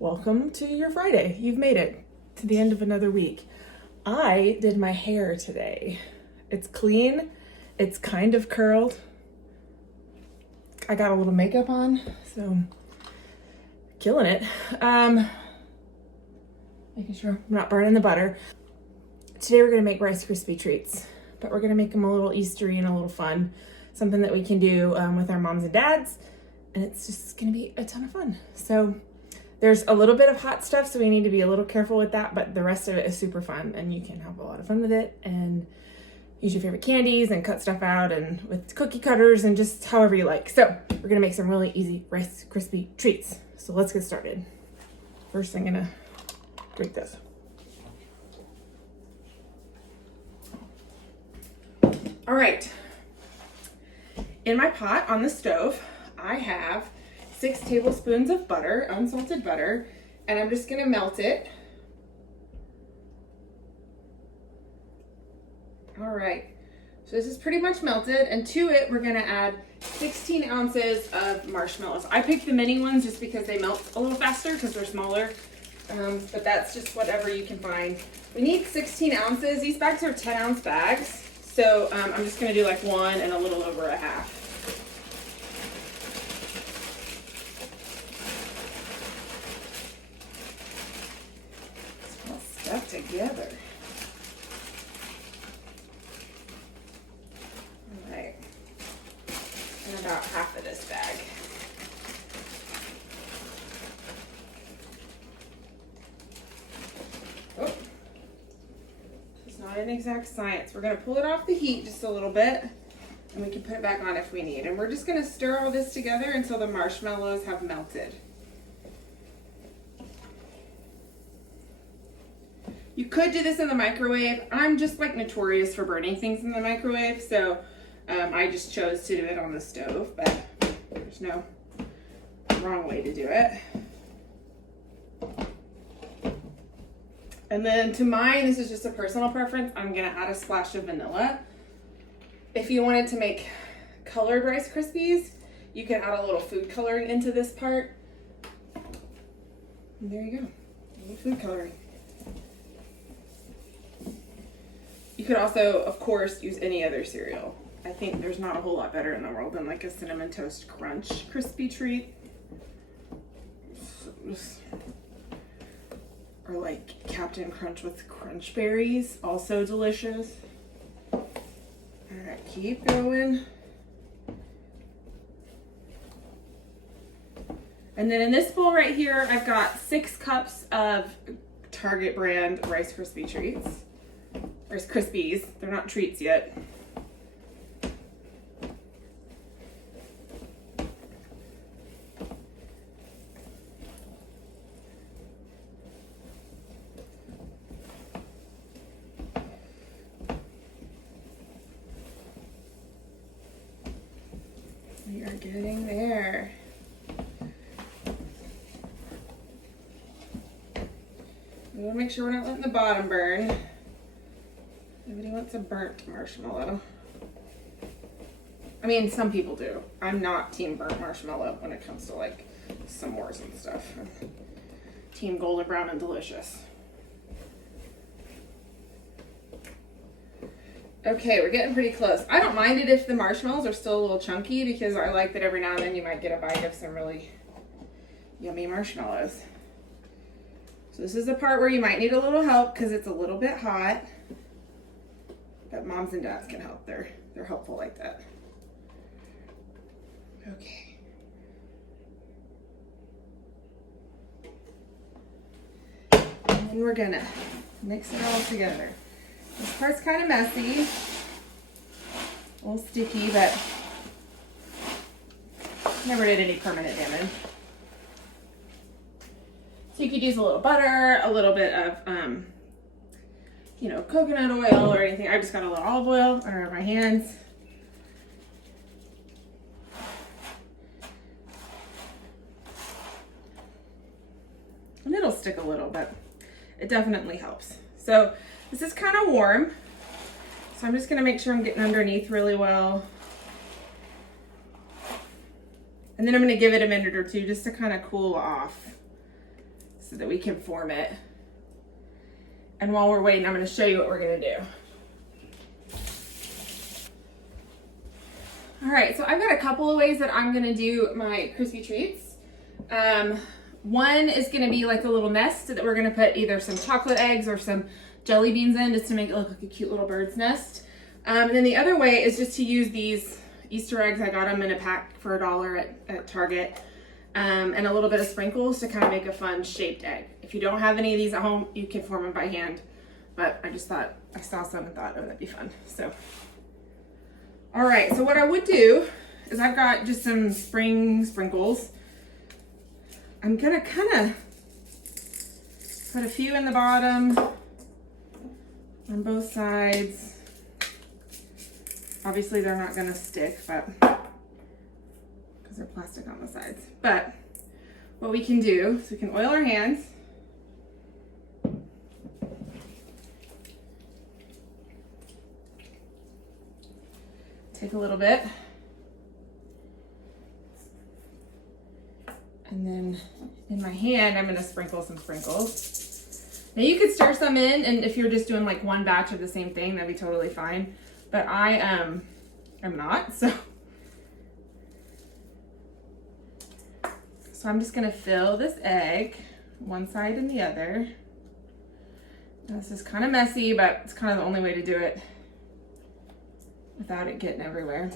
welcome to your Friday. You've made it to the end of another week. I did my hair today. It's clean, it's kind of curled. I got a little makeup on, so killing it. Making sure I'm not burning the butter. Today we're gonna make Rice Krispie treats, but we're gonna make them a little Eastery and a little fun. Something that we can do with our moms and dads, and it's just gonna be a ton of fun. So there's a little bit of hot stuff, so we need to be a little careful with that, but the rest of it is super fun, and you can have a lot of fun with it and use your favorite candies and cut stuff out and with cookie cutters and just however you like. So we're gonna make some really easy Rice Krispie treats. So let's get started. First, I'm gonna drink this. All right, in my pot on the stove, I have 6 tablespoons of butter, unsalted butter, and I'm just gonna melt it. All right, so this is pretty much melted, and to it, we're gonna add 16 ounces of marshmallows. I picked the mini ones just because they melt a little faster because they're smaller, but that's just whatever you can find. We need 16 ounces. These bags are 10-ounce bags. So I'm just gonna do like 1 and a little over a half. It's all stuck together. All right, and about half of this bag. Oh. Not an exact science. We're going to pull it off the heat just a little bit, and we can put it back on if we need. And we're just going to stir all this together until the marshmallows have melted. You could do this in the microwave. I'm just like notorious for burning things in the microwave, so I just chose to do it on the stove, but there's no wrong way to do it. And then to mine, this is just a personal preference, I'm gonna add a splash of vanilla. If you wanted to make colored Rice Krispies, you can add a little food coloring into this part. And there you go, a little food coloring. You could also, of course, use any other cereal. I think there's not a whole lot better in the world than like a Cinnamon Toast Crunch crispy treat. Or like Captain Crunch with Crunch Berries, also delicious. All right, keep going. And then in this bowl right here, I've got 6 cups of Target brand Rice Krispie treats. Rice Krispies, they're not treats yet. We are getting there. We want to make sure we're not letting the bottom burn. Nobody wants a burnt marshmallow. I mean, some people do. I'm not team burnt marshmallow when it comes to like s'mores and stuff. I'm team golden brown and delicious. Okay, we're getting pretty close. I don't mind it if the marshmallows are still a little chunky because I like that every now and then you might get a bite of some really yummy marshmallows. So this is the part where you might need a little help because it's a little bit hot. But moms and dads can help. They're helpful like that. Okay. And then we're gonna mix it all together. This part's kind of messy, a little sticky, but never did any permanent damage. So you could use a little butter, a little bit of, coconut oil or anything. I just got a little olive oil on my hands. And it'll stick a little, but it definitely helps. So this is kind of warm, so I'm just gonna make sure I'm getting underneath really well. And then I'm gonna give it a minute or two just to kind of cool off. so that we can form it. And while we're waiting, I'm going to show you what we're going to do. All right, so I've got a couple of ways that I'm going to do my Krispie treats. One is going to be like a little nest that we're going to put either some chocolate eggs or some jelly beans in, just to make it look like a cute little bird's nest. And then the other way is just to use these Easter eggs. I got them in a pack for $1 at Target. And a little bit of sprinkles to kind of make a fun shaped egg. If you don't have any of these at home, you can form them by hand. But I just thought, I saw some and thought, oh, that'd be fun. So, all right, so what I would do is I've got just some spring sprinkles. I'm gonna kind of put a few in the bottom on both sides. Obviously they're not gonna stick, but because they're plastic on the sides. But what we can do is we can oil our hands. Take a little bit. And then in my hand, I'm gonna sprinkle some sprinkles. Now you could stir some in, and if you're just doing like one batch of the same thing, that'd be totally fine. But I am not, so I'm just gonna fill this egg, one side and the other. Now, this is kind of messy, but it's kind of the only way to do it without it getting everywhere.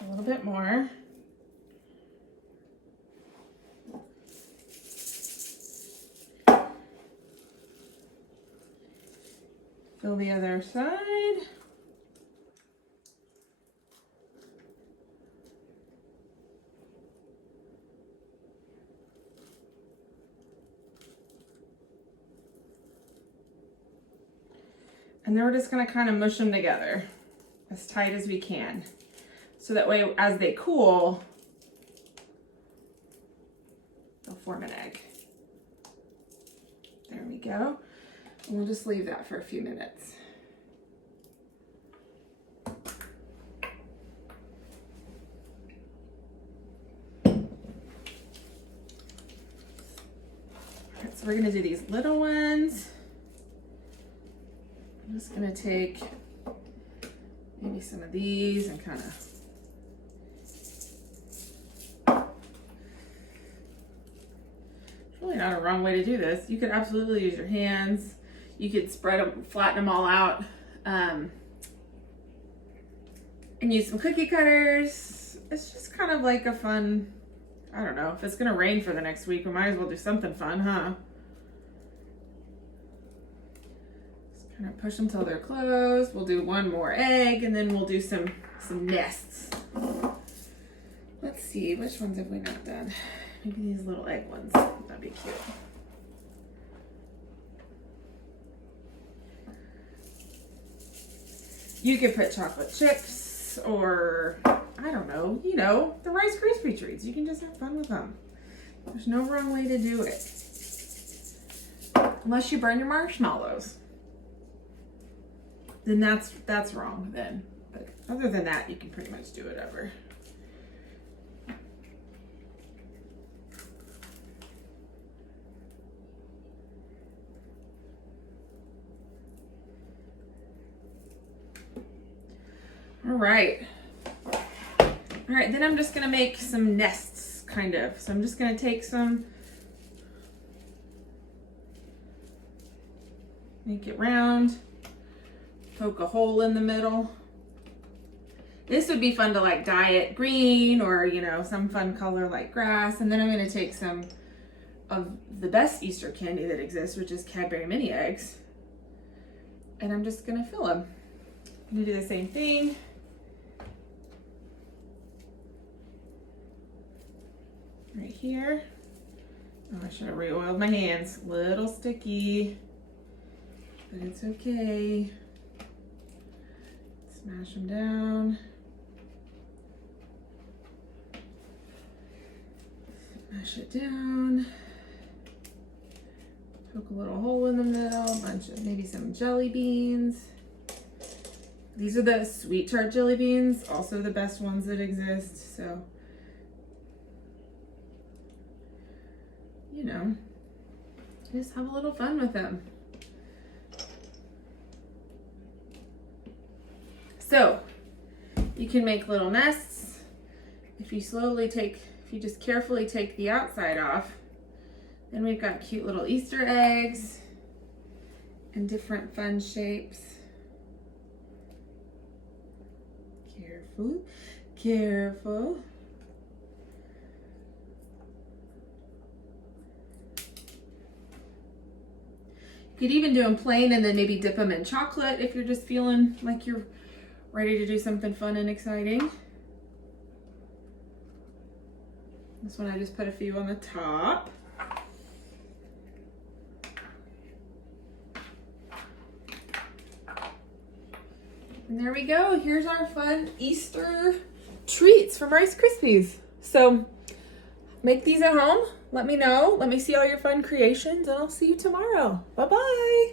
A little bit more. Fill the other side. And then we're just gonna kind of mush them together as tight as we can. So that way, as they cool, they'll form an egg. There we go. And we'll just leave that for a few minutes. Alright, so we're gonna do these little ones. I'm just gonna take maybe some of these and kind of really not a wrong way to do this. You could absolutely use your hands. You could spread them, flatten them all out, and use some cookie cutters. It's just kind of like a fun, I don't know, if it's gonna rain for the next week, we might as well do something fun, huh? Just kind of push them till they're closed. We'll do one more egg, and then we'll do some nests. Let's see, which ones have we not done? Maybe these little egg ones, that'd be cute. You could put chocolate chips or, I don't know, you know, the Rice Krispie treats. You can just have fun with them. There's no wrong way to do it. Unless you burn your marshmallows. Then that's wrong then. But other than that, you can pretty much do whatever. All right, then I'm just gonna make some nests, kind of. So I'm just gonna take some, make it round, poke a hole in the middle. This would be fun to like dye it green or, you know, some fun color like grass. And then I'm gonna take some of the best Easter candy that exists, which is Cadbury mini eggs. And I'm just gonna fill them. I'm gonna do the same thing. Right here. Oh, I should have re-oiled my hands. Little sticky, but it's okay. Smash them down. Mash it down. Poke a little hole in the middle. A bunch of maybe some jelly beans. These are the sweet tart jelly beans, also the best ones that exist. So you know, just have a little fun with them. So you can make little nests if you just carefully take the outside off. Then we've got cute little Easter eggs and different fun shapes. Careful, careful. You could even do them plain and then maybe dip them in chocolate if you're just feeling like you're ready to do something fun and exciting. This one I just put a few on the top. And there we go. Here's our fun Easter treats from Rice Krispies. So make these at home. Let me know. Let me see all your fun creations, and I'll see you tomorrow. Bye-bye.